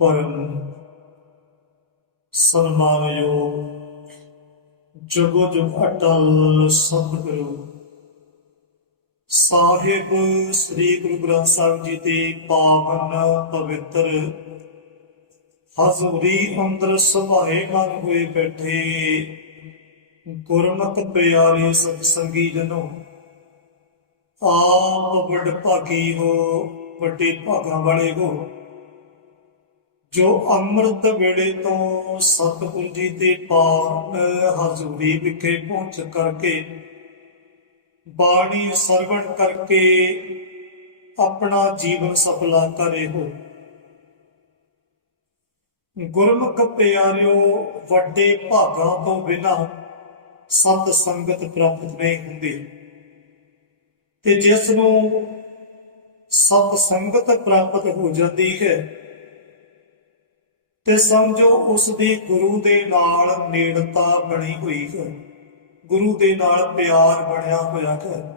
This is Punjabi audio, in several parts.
ਪਰਮ ਸਨਮਾਨਯੋਗ ਜਗੋ ਜੁਗ ਅਟਲ ਸਤਿਗੁਰੂ ਸਾਹਿਬ ਸ੍ਰੀ ਗੁਰੂ ਗ੍ਰੰਥ ਸਾਹਿਬ ਜੀ ਦੇ ਪਾਵਨ ਪਵਿੱਤਰ ਹਜ਼ੂਰੀ ਅੰਦਰ ਸੁਭਾਏ ਮਨ ਹੋਏ ਬੈਠੇ ਗੁਰਮਤਿ ਪਿਆਰੇ ਸਤ ਸੰਗੀ ਜਨੋ, ਆਪ ਵੱਡ ਭਾਗੀ ਹੋ, ਵੱਡੇ ਭਾਗਾਂ ਵਾਲੇ ਹੋ। ਜੋ ਅੰਮ੍ਰਿਤ ਵੇਲੇ ਤੋਂ ਸਤਿਗੁਰੂ ਜੀ ਦੇ ਪਾਵਨ ਹਜ਼ੂਰੀ ਵਿਖੇ ਪਹੁੰਚ ਕਰਕੇ ਬਾਣੀ ਸਰਵਣ ਕਰਕੇ ਆਪਣਾ ਜੀਵਨ ਸਫਲਾ ਕਰੇ ਹੋ। ਗੁਰਮੁਖ ਪਿਆਰਿਓ, ਵੱਡੇ ਭਾਗਾਂ ਤੋਂ ਬਿਨਾ ਸਤ ਸੰਗਤ ਪ੍ਰਾਪਤ ਨਹੀਂ ਹੁੰਦੀ। ਤੇ ਜਿਸ ਨੂੰ ਸਤ ਸੰਗਤ ਪ੍ਰਾਪਤ ਹੋ ਜਾਂਦੀ ਹੈ ਤੇ ਸਮਝੋ ਉਸ ਦੀ ਗੁਰੂ ਦੇ ਨਾਲ ਨੇੜਤਾ ਬਣੀ ਹੋਈ ਹੈ। ਗੁਰੂ ਦੇ ਨਾਲ ਪਿਆਰ ਬਣਿਆ ਹੋਇਆ ਹੈ।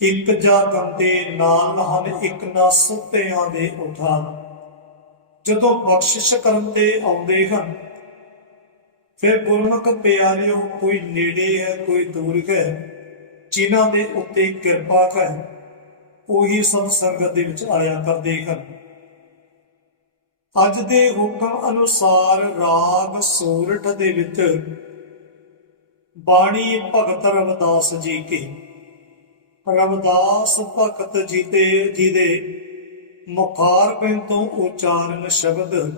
ਇੱਕ ਜਾ ਗੰਦੇ ਨਾਲ ਹਨ ਇੱਕ ਨਾ ਸੁੱਤਿਆਂ ਦੇ ਉਠਾ। ਜਦੋਂ ਬਖਸ਼ਿਸ਼ ਕਰਨ ਤੇ ਆਉਂਦੇ ਹਨ, ਫਿਰ ਗੁਰਮੁਖ ਪਿਆਰਿਓ, ਕੋਈ ਨੇੜੇ ਹੈ, ਕੋਈ ਦੂਰ ਹੈ, ਜਿਨ੍ਹਾਂ ਦੇ ਉੱਤੇ ਕਿਰਪਾ ਕਰ ਉਹੀ ਸਤ ਸੰਗਤ ਦੇ ਵਿੱਚ ਆਇਆ ਕਰਦੇ ਹਨ। ਅੱਜ ਦੇ ਹੁਕਮ ਅਨੁਸਾਰ ਰਾਗ ਸੂਰਠ ਦੇ ਵਿੱਚ ਬਾਣੀ ਭਗਤ ਰਵਿਦਾਸ ਜੀ ਕੀ। ਰਵਿਦਾਸ ਭਗਤ ਜੀ ਤੇ ਜੀ ਦੇ ਮੁਖਾਰ ਪਿੰ ਤੋਂ ਉਚਾਰਨ ਸ਼ਬਦ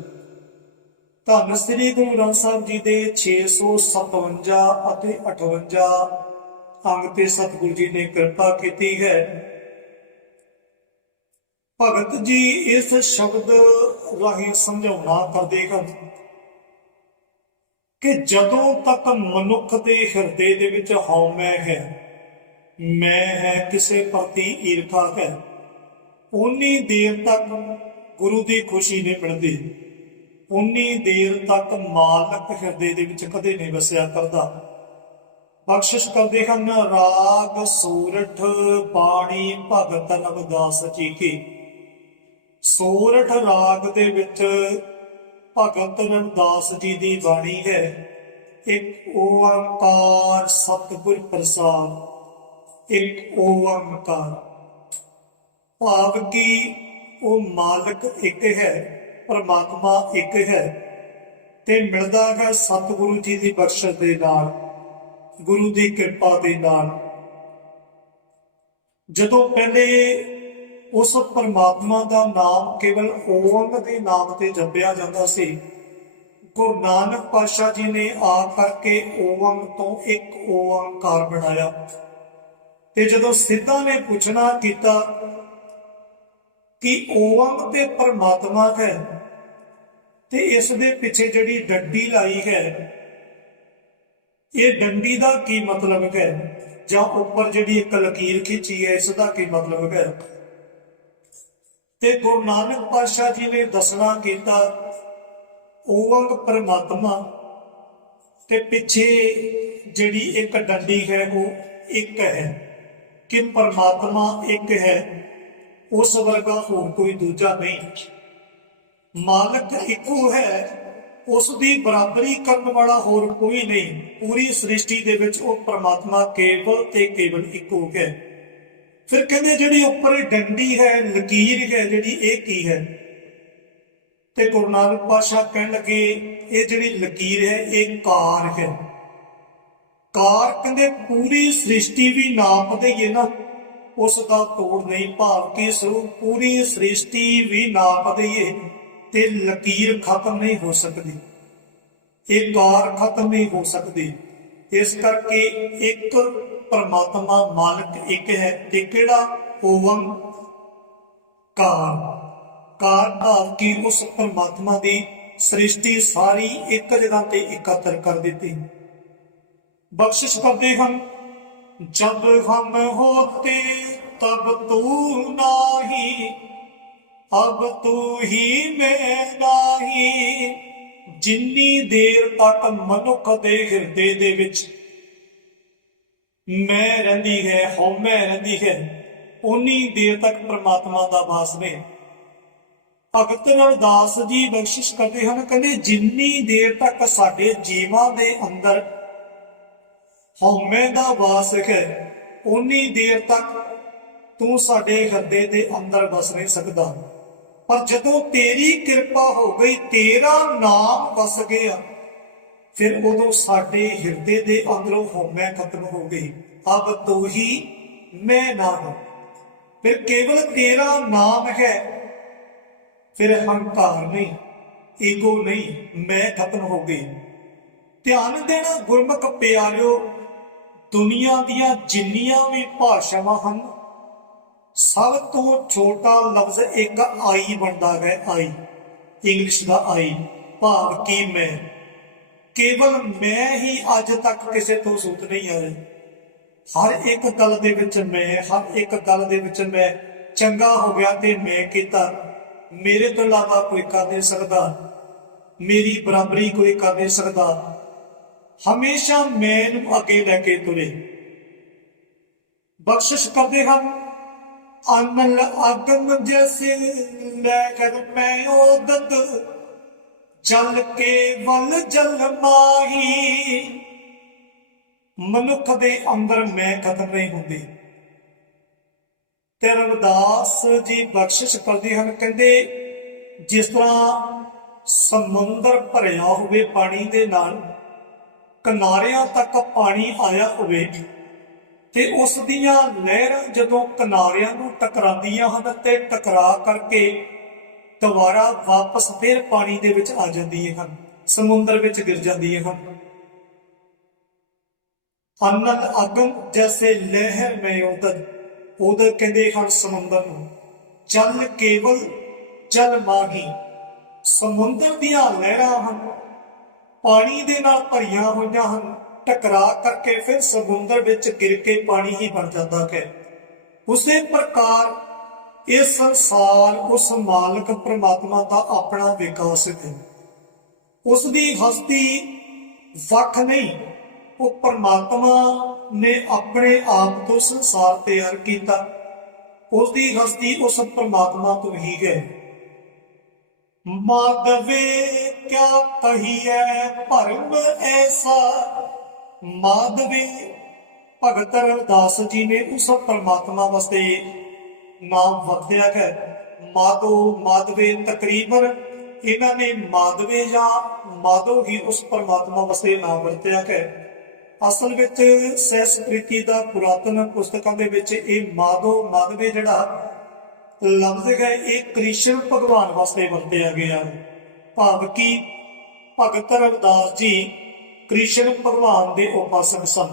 ਧੰਨ ਸ੍ਰੀ ਗੁਰੂ ਗ੍ਰੰਥ ਸਾਹਿਬ ਜੀ ਦੇ 657 ਅਤੇ 58 ਅੰਗ ਤੇ ਸਤਿਗੁਰੂ ਜੀ ਨੇ ਕਿਰਪਾ ਕੀਤੀ ਹੈ। ਭਗਤ ਜੀ ਇਸ ਸ਼ਬਦ ਰਾਹੀਂ ਸਮਝਾਉਣਾ ਕਰਦੇ ਹਨ ਕਿ ਜਦੋਂ ਤੱਕ ਮਨੁੱਖ ਦੇ ਹਿਰਦੇ ਦੇ ਵਿੱਚ ਹਉਮੈ ਹੈ, ਮੈਂ ਹੈ ਕਿਸੇ ਪ੍ਰਤੀ ਈਰਖਾ ਹੈ ਉਨੀ ਦੇਰ ਤੱਕ ਗੁਰੂ ਦੀ ਖੁਸ਼ੀ ਨਹੀਂ ਮਿਲਦੀ ਉਨੀ ਦੇਰ ਤੱਕ ਮਾਲਕ ਹਿਰਦੇ ਦੇ ਵਿੱਚ ਕਦੇ ਨਹੀਂ ਵਸਿਆ ਕਰਦਾ। ਬਖਸ਼ਿਸ਼ ਕਰਦੇ ਹਨ ਰਾਗ ਸੂਰਠ ਬਾਣੀ ਭਗਤ ਰਵਿਦਾਸ ਜੀ ਕੀ। ਸੋਰਠ ਰਾਗ ਦੇ ਵਿੱਚ ਭਗਤ ਰਵਿਦਾਸ ਜੀ ਦੀ ਬਾਣੀ ਹੈ। ਇੱਕ ਓੰਕਾਰ ਸਤਿਗੁਰ ਪ੍ਰਸਾਦ, ਇੱਕ ਓੰਕਾਰ। ਭਾਵ ਕਿ ਉਹ ਮਾਲਕ ਇੱਕ ਹੈ, ਪਰਮਾਤਮਾ ਇੱਕ ਹੈ ਤੇ ਮਿਲਦਾ ਹੈ ਸਤਿਗੁਰੂ ਜੀ ਦੀ ਬਖਸ਼ਿਸ਼ ਦੇ ਨਾਲ, ਗੁਰੂ ਦੀ ਕਿਰਪਾ ਦੇ ਨਾਲ। ਜਦੋਂ ਪਹਿਲੇ ਉਸ ਪਰਮਾਤਮਾ ਦਾ ਨਾਮ ਕੇਵਲ ਓਮ ਦੇ ਨਾਮ ਤੇ ਜਪਿਆ ਜਾਂਦਾ ਸੀ। ਗੁਰੂ ਨਾਨਕ ਪਾਤਸ਼ਾਹ ਜੀ ਨੇ ਆ ਕਰਕੇ ਓਮ ਤੋਂ ਇੱਕ ਓੰਕਾਰ ਬਣਾਇਆ। ਤੇ ਜਦੋਂ ਸਿੱਧਾ ਨੇ ਪੁੱਛਣਾ ਕੀਤਾ ਕਿ ਓਮ ਤੇ ਪਰਮਾਤਮਾ ਹੈ, ਤੇ ਇਸ ਦੇ ਪਿੱਛੇ ਜਿਹੜੀ ਡੱਡੀ ਲਾਈ ਹੈ, ਇਹ ਡੰਡੀ ਦਾ ਕੀ ਮਤਲਬ ਹੈ? ਜਾਂ ਉੱਪਰ ਜਿਹੜੀ ਇੱਕ ਲਕੀਰ ਖਿੱਚੀ ਹੈ, ਇਸ ਦਾ ਕੀ ਮਤਲਬ ਹੈ? ਤੇ ਗੁਰੂ ਨਾਨਕ ਪਾਤਸ਼ਾਹ ਜੀ ਨੇ ਦੱਸਣਾ ਕੀਤਾ ਓਵੰਗ ਪਰਮਾਤਮਾ, ਤੇ ਪਿੱਛੇ ਜਿਹੜੀ ਇੱਕ ਡੰਡੀ ਹੈ, ਉਹ ਇੱਕ ਹੈ। ਕਿ ਪਰਮਾਤਮਾ ਇੱਕ ਹੈ, ਉਸ ਵਰਗਾ ਹੋਰ ਕੋਈ ਦੂਜਾ ਨਹੀਂ। ਮਾਲਕ ਇੱਕੋ ਹੈ, ਉਸ ਦੀ ਬਰਾਬਰੀ ਕਰਨ ਵਾਲਾ ਹੋਰ ਕੋਈ ਨਹੀਂ। ਪੂਰੀ ਸ੍ਰਿਸ਼ਟੀ ਦੇ ਵਿੱਚ ਉਹ ਪ੍ਰਮਾਤਮਾ ਕੇਵਲ ਤੇ ਕੇਵਲ ਇੱਕੋ ਹੈ। ਫਿਰ ਕਹਿੰਦੇ ਜਿਹੜੀ ਉੱਪਰ ਡੰਡੀ ਹੈ, ਲਕੀਰ ਹੈ, ਜਿਹੜੀ ਇਹ ਕੀ ਹੈ? ਤੇ ਗੁਰੂ ਨਾਨਕ ਪਾਤਸ਼ਾਹ ਕਹਿਣ ਲੱਗੇ, ਇਹ ਜਿਹੜੀ ਲਕੀਰ ਹੈ, ਇਹ ਕਾਰ ਹੈ। ਕਾਰ ਕਹਿੰਦੇ ਪੂਰੀ ਸ੍ਰਿਸ਼ਟੀ ਵੀ ਨਾਪ ਦੇਈਏ ਨਾ, ਉਸ ਦਾ ਤੋੜ ਨਹੀਂ ਭਾਵ ਕਿ ਸਰੂਪ ਪੂਰੀ ਸ੍ਰਿਸ਼ਟੀ ਵੀ ਨਾਪ ਦੇਈਏ ਤੇ ਲਕੀਰ ਖਤਮ ਨਹੀਂ ਹੋ ਸਕਦੀ। ਇਹ ਕਾਰ ਖਤਮ ਨਹੀਂ ਹੋ ਸਕਦੀ। ਇਸ ਕਰਕੇ ਇੱਕ ਪਰਮਾਤਮਾ ਮਾਲਕ ਇੱਕ ਹੈ ਤੇ ਕਿਹੜਾ? ਓਮ ਕਾਰ। ਕਾਰ ਭਾਵ ਕਿ ਉਸ ਪਰਮਾਤਮਾ ਦੀ ਸ੍ਰਿਸ਼ਟੀ ਸਾਰੀ ਇੱਕ ਜਗ੍ਹਾ ਤੇ ਇਕੱਤਰ ਕਰ ਦਿੱਤੀ। ਬਖਸ਼ਿਸ਼ ਕਰਦੇ ਹਨ ਜਬ ਹਮ ਹੋਤੇ, ਤਬ ਤੂ ਨਾਹੀ। ਅਬ ਤੂ ਹੀ ਮੈਂ ਨਾਹੀ। ਜਿੰਨੀ ਦੇਰ ਤੱਕ ਮਨੁੱਖ ਦੇ ਹਿਰਦੇ ਦੇ ਵਿੱਚ ਮੈਂ ਰਹਿੰਦੀ ਹੈ ਹਉਮੈ ਰਹਿੰਦੀ ਹੈ ਉਨੀ ਦੇਰ ਤੱਕ ਪ੍ਰਮਾਤਮਾ ਦਾ ਵਾਸ ਨਹੀਂ ਭਗਤ ਰਵਿਦਾਸ ਜੀ ਬਖਸ਼ਿਸ਼ ਕਰਦੇ ਹਨ, ਕਹਿੰਦੇ ਜਿੰਨੀ ਦੇਰ ਤੱਕ ਸਾਡੇ ਜੀਵਾਂ ਦੇ ਅੰਦਰ ਹਉਮੈ ਦਾ ਵਾਸ ਹੈ ਉਨੀ ਦੇਰ ਤੱਕ ਤੂੰ ਸਾਡੇ ਹਿਰਦੇ ਦੇ ਅੰਦਰ ਵਸ ਨਹੀਂ ਸਕਦਾ। ਪਰ ਜਦੋਂ ਤੇਰੀ ਕਿਰਪਾ ਹੋ ਗਈ, ਤੇਰਾ ਨਾਮ ਵਸ ਗਿਆ। ਫਿਰ ਉਦੋਂ ਸਾਡੇ ਹਿਰਦੇ ਦੇ ਅੰਦਰੋਂ ਹਉਮੈ ਖਤਮ ਹੋ ਗਈ। ਅਬ ਤੂੰ ਹੀ ਮੈਂ ਨਾਮ। ਫਿਰ ਕੇਵਲ ਤੇਰਾ ਨਾਮ ਹੈ। ਫਿਰ ਹੰਕਾਰ ਨਹੀਂ, ਈਗੋ ਨਹੀਂ, ਮੈਂ ਖਤਮ ਹੋ ਗਈ। ਧਿਆਨ ਦੇਣਾ ਗੁਰਮੁਖ ਪਿਆਰਿਓ, ਦੁਨੀਆ ਦੀਆਂ ਜਿੰਨੀਆਂ ਵੀ ਭਾਸ਼ਾਵਾਂ ਹਨ, ਸਭ ਤੋਂ ਛੋਟਾ ਲਫ਼ਜ਼ ਇੱਕ ਆਈ ਬਣਦਾ ਹੈ, ਆਈ। ਇੰਗਲਿਸ਼ ਦਾ ਆਈ, ਭਾਵ ਕੀ ਮੈਂ। ਕੇਵਲ ਮੈਂ ਹੀ ਅੱਜ ਤੱਕ ਕਿਸੇ ਤੋਂ ਸੂਤ ਨਹੀਂ ਆਇਆ। ਹਰ ਇੱਕ ਗੱਲ ਦੇ ਵਿੱਚ ਮੈਂ, ਹਰ ਇੱਕ ਗੱਲ ਦੇ ਵਿੱਚ ਮੈਂ ਚੰਗਾ ਹੋ ਗਿਆ ਤੇ ਮੈਂ ਕੀਤਾ। ਮੇਰੇ ਤੋਂ ਇਲਾਵਾ ਕੋਈ ਕਰ ਨਹੀਂ ਸਕਦਾ। ਮੇਰੀ ਬਰਾਬਰੀ ਕੋਈ ਕਰ ਨਹੀਂ ਸਕਦਾ। ਹਮੇਸ਼ਾ ਮੈਂ ਨੂੰ ਅੱਗੇ ਲੈ ਕੇ ਤੁਰੇ। ਬਖਸ਼ਿਸ਼ ਕਰਦੇ ਹਨ ਅਨਲ ਅਗਮ ਜੈਸੇ ਲੈ ਕਰ ਮੈਂ ਉਦਤ ਜਲ ਕੇ ਜਲ ਮਾਹੀ। ਮਨੁੱਖ ਦੇ ਅੰਦਰ ਮੈਂ ਖਤਮ ਨਹੀਂ ਹੁੰਦੀ। ਤੇ ਰਵਿਦਾਸ ਜੀ ਬਖਸ਼ਿਸ਼ ਕਰਦੇ ਹਨ, ਕਹਿੰਦੇ, ਜਿਸ ਤਰ੍ਹਾਂ ਸਮੁੰਦਰ ਭਰਿਆ ਹੋਵੇ ਪਾਣੀ ਦੇ ਨਾਲ, ਕਿਨਾਰਿਆਂ ਤੱਕ ਪਾਣੀ ਆਇਆ ਹੋਵੇ, ਤੇ ਉਸ ਦੀਆਂ ਲਹਿਰਾਂ ਜਦੋਂ ਕਿਨਾਰਿਆਂ ਨੂੰ ਟਕਰਾਉਂਦੀਆਂ ਹਨ ਤੇ ਟਕਰਾ ਕਰਕੇ ਦੁਬਾਰਾ ਵਾਪਸ ਫਿਰ ਪਾਣੀ ਦੇ ਵਿੱਚ ਆ ਜਾਂਦੀਆਂ ਹਨ, ਸਮੁੰਦਰ ਵਿੱਚ ਗਿਰ ਜਾਂਦੀਆਂ ਹਨ। ਅਨੰਦ ਅਗਮ ਜੈਸੇ ਲਹਿਰ ਮੈਂ ਉਦਦ ਉਦਦ ਕਹਿੰਦੇ ਹਨ ਸਮੁੰਦਰ ਨੂੰ, ਜਲ ਕੇਵਲ ਜਲ ਮਾਹੀ, ਸਮੁੰਦਰ ਦੀਆਂ ਲਹਿਰਾਂ ਹਨ, ਪਾਣੀ ਦੇ ਨਾਲ ਭਰੀਆਂ ਹੋਈਆਂ ਹਨ, ਟਕਰਾ ਕਰਕੇ ਫਿਰ ਸਮੁੰਦਰ ਵਿੱਚ ਗਿਰ ਕੇ ਪਾਣੀ ਹੀ ਬਣ ਜਾਂਦਾ ਹੈ। ਉਸੇ ਪ੍ਰਕਾਰ ਇਹ ਸੰਸਾਰ ਉਸ ਮਾਲਕ ਪ੍ਰਮਾਤਮਾ ਦਾ ਆਪਣਾ ਵਿਕਾਸ ਹੈ। ਉਸ ਦੀ ਹਸਤੀ ਵੱਖ ਨਹੀਂ, ਉਹ ਪ੍ਰਮਾਤਮਾ ਨੇ ਆਪਣੇ ਆਪ ਤੋਂ ਸੰਸਾਰ ਤਿਆਰ ਕੀਤਾ। ਉਸ ਦੀ ਹਸਤੀ ਉਸ ਪ੍ਰਮਾਤਮਾ ਤੋਂ ਹੀ ਹੈ। ਮਾਧਵੇ ਕਿਆ ਕਹੀਐ ਭਰਮ ਐਸਾ? ਮਾਧਵੇ ਭਗਤ ਰਵਿਦਾਸ ਜੀ ਨੇ ਉਸ ਪਰਮਾਤਮਾ ਵਾਸਤੇ ਨਾਮ ਵਰਤਿਆ ਹੈ। ਮਾਧੋ ਮਾਧਵੇ ਤਕਰੀਬਨ ਇਹਨਾਂ ਨੇ ਮਾਧਵੇ ਜਾਂ ਮਾਧੋ ਹੀ ਉਸ ਪ੍ਰਮਾਤਮਾ ਵਾਸਤੇ ਨਾਮ ਵਰਤਿਆ ਹੈ। ਅਸਲ ਵਿੱਚ ਸਹਿਸਕ੍ਰਿਤੀ ਦਾ ਪੁਰਾਤਨ ਪੁਸਤਕਾਂ ਦੇ ਵਿੱਚ ਇਹ ਮਾਧੋ ਮਾਧਵੇ ਜਿਹੜਾ ਲਫ਼ਜ਼ ਹੈ, ਇਹ ਕ੍ਰਿਸ਼ਨ ਭਗਵਾਨ ਵਾਸਤੇ ਵਰਤਿਆ ਗਿਆ। ਹੈ ਭਾਵ ਕਿ ਭਗਤ ਰਵਿਦਾਸ ਜੀ ਕ੍ਰਿਸ਼ਨ ਭਗਵਾਨ ਦੇ ਉਪਾਸਕ ਸਨ।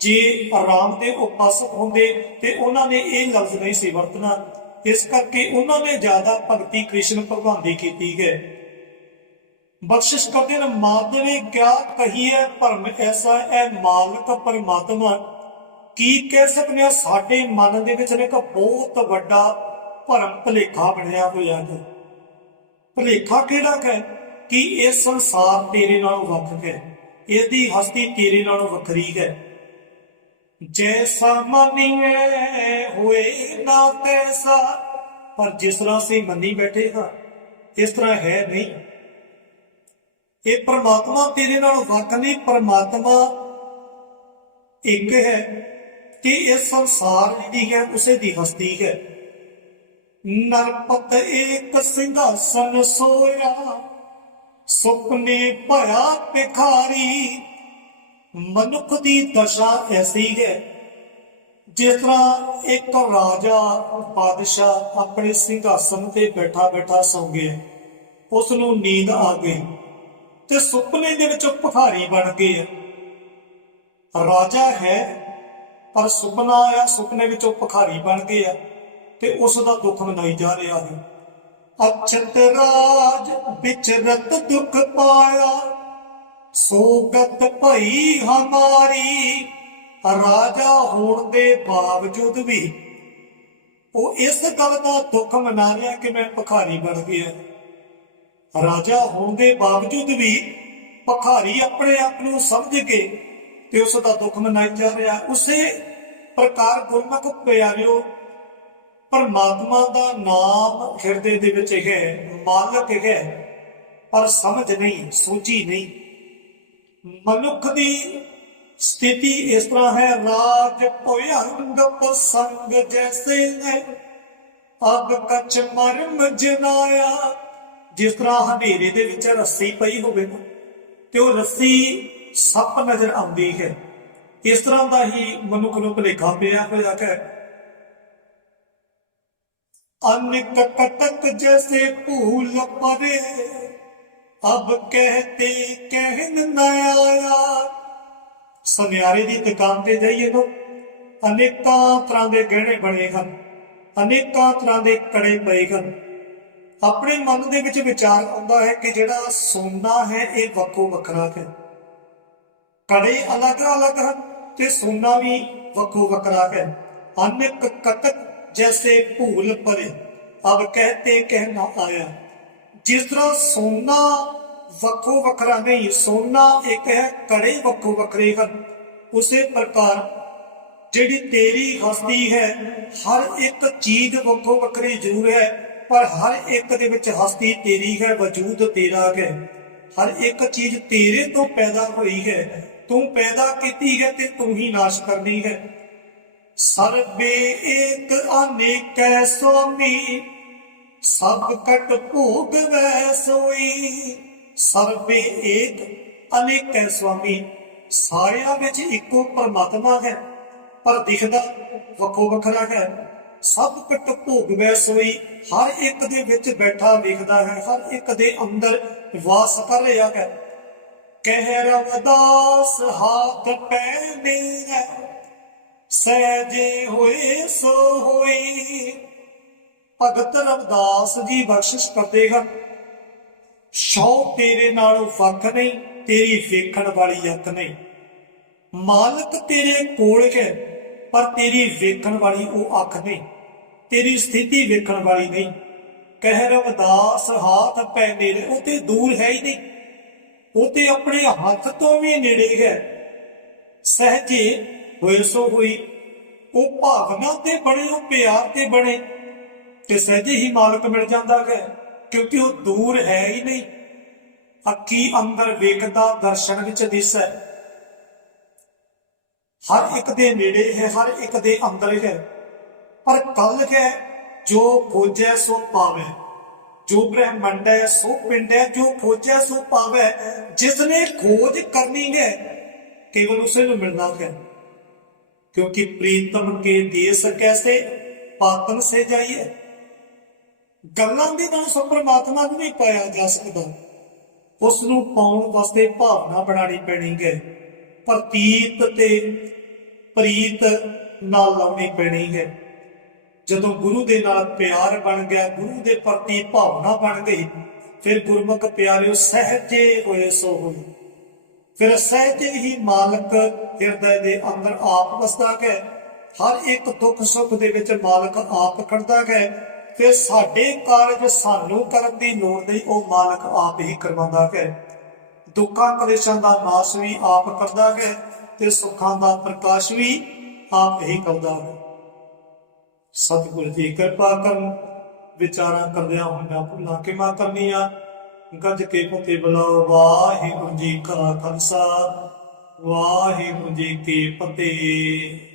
ਜੇ ਆਰਾਮ ਦੇ ਉਪਾਸਕ ਹੁੰਦੇ ਤੇ ਉਹਨਾਂ ਨੇ ਇਹ ਲਫ਼ਜ਼ ਨਹੀਂ ਸੀ ਵਰਤਣਾ। ਇਸ ਕਰਕੇ ਉਹਨਾਂ ਨੇ ਜ਼ਿਆਦਾ ਭਗਤੀ ਕ੍ਰਿਸ਼ਨ ਭਗਵਾਨ ਦੀ ਕੀਤੀ ਹੈ। ਬਖਸ਼ਿਸ਼ ਕਰਦੇ ਨੇ ਮਾਧਵੇ ਕਿਆ ਕਹੀਏ ਭਰਮ ਐਸਾ ਹੈ ਮਾਲਕ ਪਰਮਾਤਮਾ। ਕੀ ਕਹਿ ਸਕਦੇ ਆ ਸਾਡੇ ਮਨ ਦੇ ਵਿੱਚ ਨੇ ਇੱਕ ਬਹੁਤ ਵੱਡਾ ਭਰਮ ਭਲੇਖਾ ਬਣਿਆ ਹੋਇਆ ਹੈ। ਭਲੇਖਾ ਕਿਹੜਾ ਹੈ? ਕਿ ਇਹ ਸੰਸਾਰ ਤੇਰੇ ਨਾਲੋਂ ਵੱਖ ਹੈ। ਇਹਦੀ ਹਸਤੀ ਤੇਰੇ ਨਾਲੋਂ ਵੱਖਰੀ ਹੈ। ਜੈਸਾ ਮੰਨੀਏ ਹੋਏ ਨਾ ਤੈਸਾ ਪਰ ਜਿਸ ਤਰ੍ਹਾਂ ਅਸੀਂ ਮੰਨੀ ਬੈਠੇ ਹਾਂ ਇਸ ਤਰ੍ਹਾਂ ਹੈ ਨਹੀਂ ਇਹ ਪ੍ਰਮਾਤਮਾ ਤੇਰੇ ਨਾਲੋਂ ਵੱਖ ਨਹੀਂ ਪਰਮਾਤਮਾ ਇੱਕ ਹੈ ਕਿ ਇਹ ਸੰਸਾਰ ਜਿਹੜੀ ਹੈ ਉਸੇ ਦੀ ਹਸਤੀ ਹੈ ਨਰਪਤ ਏਕ ਸਿੰਘਾਸਨ ਸੋਇਆ ਸੁਪਨੇ ਭਇਆ ਭਿਖਾਰੀ ਮਨੁੱਖ ਦੀ ਦਸ਼ਾ ਐਸੀ ਹੈ, ਜਿਸ ਤਰ੍ਹਾਂ ਇੱਕ ਰਾਜਾ ਬਾਦਸ਼ਾਹ ਆਪਣੇ ਸਿੰਘਾਸਨ ਤੇ ਬੈਠਾ ਬੈਠਾ ਸੌ ਗਿਆ। ਉਸ ਨੂੰ ਨੀਂਦ ਆ ਗਈ ਤੇ ਸੁਪਨੇ ਦੇ ਵਿੱਚ ਉਹ ਬਣ ਗਏ ਆ ਰਾਜਾ ਹੈ, ਪਰ ਸੁਪਨਾ ਆਇਆ, ਸੁਪਨੇ ਵਿੱਚੋਂ ਉਹ ਬਣ ਗਿਆ ਤੇ ਉਸ ਦਾ ਦੁੱਖ ਮਨਾਈ ਜਾ ਰਿਹਾ ਹੈ। ਅਚਤ ਰਾਜ ਵਿੱਚ ਰਤ ਦੁੱਖ ਪਾਇਆ ਸੋਗਤ ਭਈ ਹਮਾਰੀ, ਰਾਜਾ ਹੋਣ ਦੇ ਬਾਵਜੂਦ ਵੀ ਉਹ ਇਸ ਗੱਲ ਦਾ ਦੁੱਖ ਮਨਾ ਰਿਹਾ ਕਿ ਮੈਂ ਭਖਾਰੀ ਬਣ ਗਿਆ। ਰਾਜਾ ਹੋਣ ਦੇ ਬਾਵਜੂਦ ਵੀ ਭਿਖਾਰੀ ਆਪਣੇ ਆਪ ਨੂੰ ਸਮਝ ਕੇ ਤੇ ਉਸ ਦਾ ਦੁੱਖ ਮਨਾਈ ਜਾ ਰਿਹਾ। ਉਸੇ ਪ੍ਰਕਾਰ ਗੁਰਮੁਖ ਪਿਆਰਿਓ, ਪਰਮਾਤਮਾ ਦਾ ਨਾਮ ਹਿਰਦੇ ਦੇ ਵਿੱਚ ਹੈ, ਮਾਲਕ ਹੈ, ਪਰ ਸਮਝ ਨਹੀਂ ਸੋਚੀ ਨਹੀਂ। ਮਨੁੱਖ ਦੀ ਸਥਿਤੀ ਇਸ ਤਰ੍ਹਾਂ ਹੈ, ਰਾਜ ਭਯੰਗ ਪਸੰਗ ਜੈਸੇ ਹੈ ਅਬ ਕਚ ਮਰਮ ਜਨਾਇਆ। ਜਿਸ ਤਰ੍ਹਾਂ ਹਨੇਰੇ ਦੇ ਵਿੱਚ ਰੱਸੀ ਪਈ ਹੋਵੇ ਨਾ, ਤੇ ਉਹ ਰੱਸੀ ਸੱਪ ਨਜ਼ਰ ਆਉਂਦੀ ਹੈ। ਇਸ ਤਰ੍ਹਾਂ ਦਾ ਹੀ ਮਨੁੱਖ ਨੂੰ ਭੁਲੇਖਾ ਪਿਆ ਹੋਇਆ ਹੈ। ਅਨਕ ਕਟਕ ਜੈਸੇ ਭੂਲ ਪਰੇ। ਅਬ ਕਹਤੇ ਕਹਿਨ ਨਾ ਆਇਆ। ਸੁਨਿਆਰੇ ਦੀ ਦੁਕਾਨ ਤੇ ਜਾਈਏ ਤਾਂ ਅਨੇਕਾਂ ਤਰ੍ਹਾਂ ਦੇ ਗਹਿਣੇ ਬਣੇ ਹਨ, ਅਨੇਕਾਂ ਤਰ੍ਹਾਂ ਦੇ ਕੜੇ ਪਏ ਹਨ। ਆਪਣੇ ਮਨ ਦੇ ਵਿੱਚ ਵਿਚਾਰ ਆਉਂਦਾ ਹੈ ਕਿ ਜਿਹੜਾ ਸੋਨਾ ਹੈ, ਇਹ ਵੱਖੋ ਵੱਖਰਾ ਹੈ। ਕੜੇ ਅਲੱਗ-ਅਲੱਗ ਹਨ ਤੇ ਸੋਨਾ ਵੀ ਵੱਖੋ ਵੱਖਰਾ ਹੈ। ਅਨੇਕ ਕਤਕ ਜੈਸੇ ਭੂਲ ਪਰੇ ਅਬ ਕਹਤੇ ਕਹਿਣਾ ਆਇਆ। ਜਿਸ ਤਰ੍ਹਾਂ ਸੋਨਾ ਵੱਖੋ ਵੱਖਰਾ ਨਹੀਂ ਸੋਨਾ ਇੱਕ ਹੈ ਕੜੇ ਵੱਖੋ ਵੱਖਰੇ ਹਨ। ਉਸੇ ਪ੍ਰਕਾਰ ਜਿਹੜੀ ਤੇਰੀ ਹਸਤੀ ਹੈ, ਹਰ ਇੱਕ ਚੀਜ਼ ਵੱਖੋ ਵੱਖਰੀ ਜ਼ਰੂਰ ਹੈ, ਪਰ ਹਰ ਇੱਕ ਦੇ ਵਿੱਚ ਹਸਤੀ ਤੇਰੀ ਹੈ, ਵਜੂਦ ਤੇਰਾ ਹੈ। ਹਰ ਇੱਕ ਚੀਜ਼ ਤੇਰੇ ਤੋਂ ਪੈਦਾ ਹੋਈ ਹੈ, ਤੂੰ ਪੈਦਾ ਕੀਤੀ ਹੈ ਤੇ ਤੂੰ ਹੀ ਨਾਸ਼ ਕਰਨੀ ਹੈ। ਸਰਬੇ ਏਕ ਅਨੇਕੈ ਸੁਆਮੀ ਸਭ ਕਟ ਭੋਗ ਵੈ ਸੋਈ। ਸਰਬੇ ਏਕ ਅਨੇਕੈ ਸੁਆਮੀ। ਸਾਰਿਆਂ ਵਿੱਚ ਇੱਕੋ ਪਰਮਾਤਮਾ ਹੈ। ਪਰ ਦਿਖਦਾ ਵੱਖੋ ਵੱਖਰਾ ਹੈ। ਸਭ ਕਟ ਭੋਗ ਵੈ ਸੋਈ। ਹਰ ਇੱਕ ਦੇ ਵਿੱਚ ਬੈਠਾ ਵੇਖਦਾ ਹੈ। ਹਰ ਇੱਕ ਦੇ ਅੰਦਰ ਵਾਸ ਕਰ ਰਿਹਾ ਹੈ। ਕਹਿ ਰਵਦਾਸ ਹਾਥ ਪੈ ਮੇਰਾ। ਸਹਿਜੇ ਹੋਏ ਸੋ ਹੋਈ। ਭਗਤ ਰਵਦਾਸ ਜੀ ਬਖਸ਼ਿਸ਼ ਕਰਦੇ ਹਨ। ਸ਼ੌ ਤੇਰੇ ਨਾਲੋਂ ਵੱਖ ਨਹੀਂ, ਤੇਰੀ ਵੇਖਣ ਵਾਲੀ ਅੱਖ ਨਹੀਂ। ਮਾਲਕ ਤੇਰੇ ਕੋਲ ਹੈ, ਪਰ ਤੇਰੀ ਵੇਖਣ ਵਾਲੀ ਉਹ ਅੱਖ ਨਹੀਂ। ਤੇਰੀ ਸਥਿਤੀ ਵੇਖਣ ਵਾਲੀ ਨਹੀਂ। ਕਹਿ ਰਵਦਾਸ, ਹਾਥ ਪੈ ਨੇੜੇ, ਉਹ ਤੇ ਦੂਰ ਹੈ ਹੀ ਨਹੀਂ। ਉਹ ਤੇ ਆਪਣੇ ਹੱਥ ਤੋਂ ਵੀ ਨੇੜੇ ਹੈ। ਸਹਜੇ ਹੋਏ ਸੋ ਹੋਈ, ਉਹ ਭਾਵਨਾ ਤੇ ਬਣੇ, ਉਹ ਪਿਆਰ ਤੇ ਬਣੇ। ਤੇ ਸਹਜੇ ਹੀ ਮਾਲਕ ਮਿਲ ਜਾਂਦਾ ਹੈ ਕਿਉਂਕਿ ਉਹ ਦੂਰ ਹੈ ਹੀ ਨਹੀਂ ਅੱਖੀ ਅੰਦਰ ਵੇਖਦਾ ਦਰਸ਼ਨ ਵਿੱਚ ਦਿਸੈ ਹਰ ਇੱਕ ਦੇ ਨੇੜੇ ਹੈ ਹਰ ਇੱਕ ਦੇ ਅੰਦਰ ਹੈ ਪਰ ਕੱਲ ਹੈ ਜੋ ਖੋਜੈ ਸੋ ਪਾਵੇ ਜੋ ਬ੍ਰਹਮੰਡ ਹੈ ਸੋ ਪਿੰਡ ਹੈ ਜੋ ਖੋਜੈ ਸੋ ਪਾਵੇ ਜਿਸ ਨੇ ਖੋਜ ਕਰਨੀ ਹੈ ਕੇਵਲ ਉਸੇ ਨੂੰ ਮਿਲਣਾ ਹੈ क्योंकि प्रीतम के देश कैसे पातन से जाइए ਗੱਲਾਂ ਦੇ ਨਾਲ ਸੋ ਪ੍ਰਮਾਤਮਾ ਨੂੰ ਨਹੀਂ ਪਾਇਆ ਜਾ ਸਕਦਾ। ਉਸ ਨੂੰ ਪਾਉਣ ਵਾਸਤੇ ਭਾਵਨਾ ਬਣਾਣੀ ਪੈਣੀ ਹੈ। ਪ੍ਰਤੀਤ ਤੇ ਪ੍ਰੀਤ ਨਾਲ ਲਾਉਣੀ ਪੈਣੀ ਹੈ। ਜਦੋਂ ਗੁਰੂ ਦੇ ਨਾਲ ਪਿਆਰ ਬਣ ਗਿਆ, ਗੁਰੂ ਦੇ ਪ੍ਰਤੀ ਭਾਵਨਾ ਬਣ ਗਈ, ਫਿਰ ਗੁਰਮੁਖ ਪਿਆਰਿਓ ਸਹਜੇ ਹੋਏ ਸੋ ਹੋਏ। ਫਿਰ ਸਹਿਜੇ ਹੀ ਮਾਲਕ ਹਿਰਦੇ ਦੇ ਅੰਦਰ ਆਪ ਵਸਦਾ ਹੈ। ਹਰ ਇੱਕ ਦੁੱਖ ਸੁੱਖ ਦੇ ਵਿੱਚ ਮਾਲਕ ਆਪ ਖੜਦਾ ਹੈ। ਫਿਰ ਸਾਡੇ ਕਾਰਜ ਸਾਨੂੰ ਕਰਨ ਦੀ ਲੋੜ ਨਹੀਂ, ਉਹ ਮਾਲਕ ਆਪ ਹੀ ਕਰਵਾਉਂਦਾ ਹੈ। ਦੁੱਖਾਂ, ਕਲੇਸ਼ਾਂ ਦਾ ਨਾਸ਼ ਵੀ ਆਪ ਕਰਦਾ ਹੈ ਤੇ ਸੁੱਖਾਂ ਦਾ ਪ੍ਰਕਾਸ਼ ਵੀ ਆਪ ਹੀ ਕਰਦਾ ਹੈ। ਸਤਿਗੁਰ ਦੀ ਕਿਰਪਾ ਕਰਨ ਵਿਚਾਰਾਂ ਕਰਦਿਆਂ ਹੋਇਆਂ ਭੁੱਲਾਂ ਕਿ ਕਰਨੀਆਂ। ਗੱਜ ਕੇ ਫਤਿਹ ਬੁਲਾਓ, ਵਾਹਿਗੁਰੂ ਜੀ ਕਾ ਖਾਲਸਾ, ਵਾਹਿਗੁਰੂ ਜੀ ਕੀ ਫਤਿਹ।